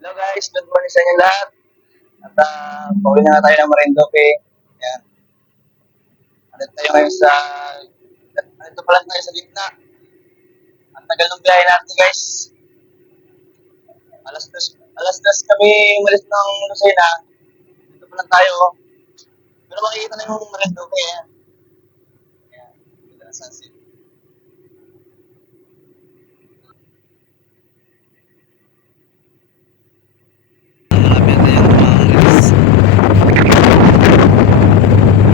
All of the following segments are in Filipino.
Hello guys, good morning sa inyo lahat. At pauwi na nga tayo ng Marinduque. Ayan. Alit tayo ngayon sa... Alito pala tayo sa gitna. Ang tagal ng biyahe natin guys. Alas dos kami umalis ng Lucena. Dito pa lang tayo. Pero makikita na yung Marinduque. Ayan. Ayan. Ganda ng sunset. Malapit na yan mga guys.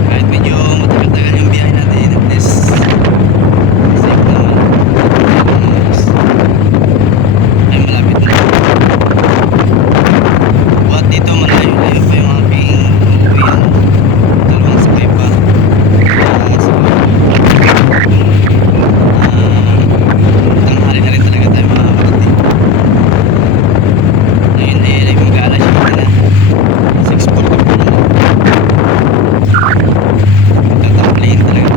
Kahit medyo matagal-tagal yung biyahe natin, at least safe naman. Ay malapit na. Buhat dito malayo-layo pa yung aking uuwian. Dalawang sakay pa. Tanghali na rin talaga tayo makakarating. Ngayon ay mag-aalas yun na 6:44 na. Magtatamplayin talaga.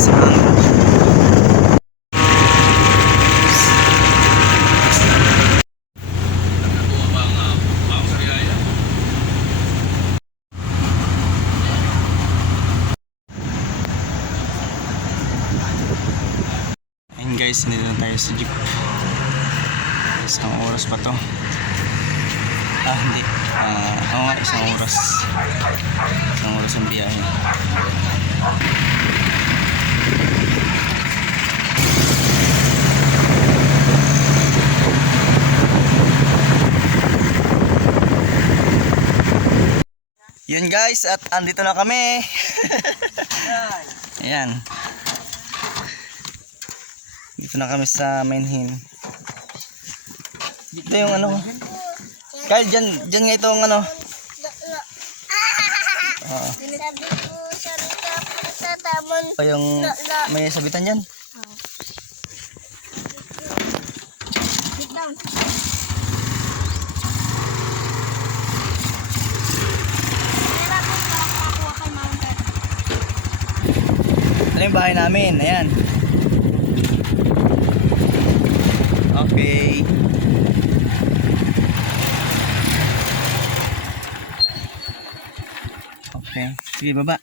Saan? Ayun guys, nandito na tayo sa jeep. Isang oras pa to. Hindi. Oo nga, isang oras. Isang oras ang biyahe. Yun guys, at andito na kami. Ayan. Dito na kami sa Mainhin. Dito yung ano. Kyle, dyan nga itong ano. Sabi ko sa tamon. O yung may sabitan dyan. Sit down. Meron ako makakuha kay mountain. Ano yung bahay namin? Ayan. Okay. Okay. Sige, baba.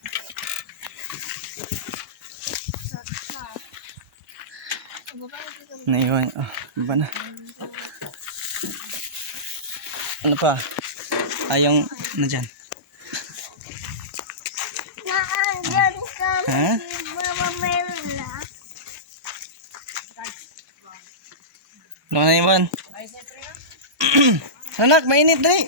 Naiwan. Oh, baba na. Ano pa? Yung ano dyan? Naandyan ka. Ha? Si Mama Mela. Ano na iwan? Anak, mainit dali.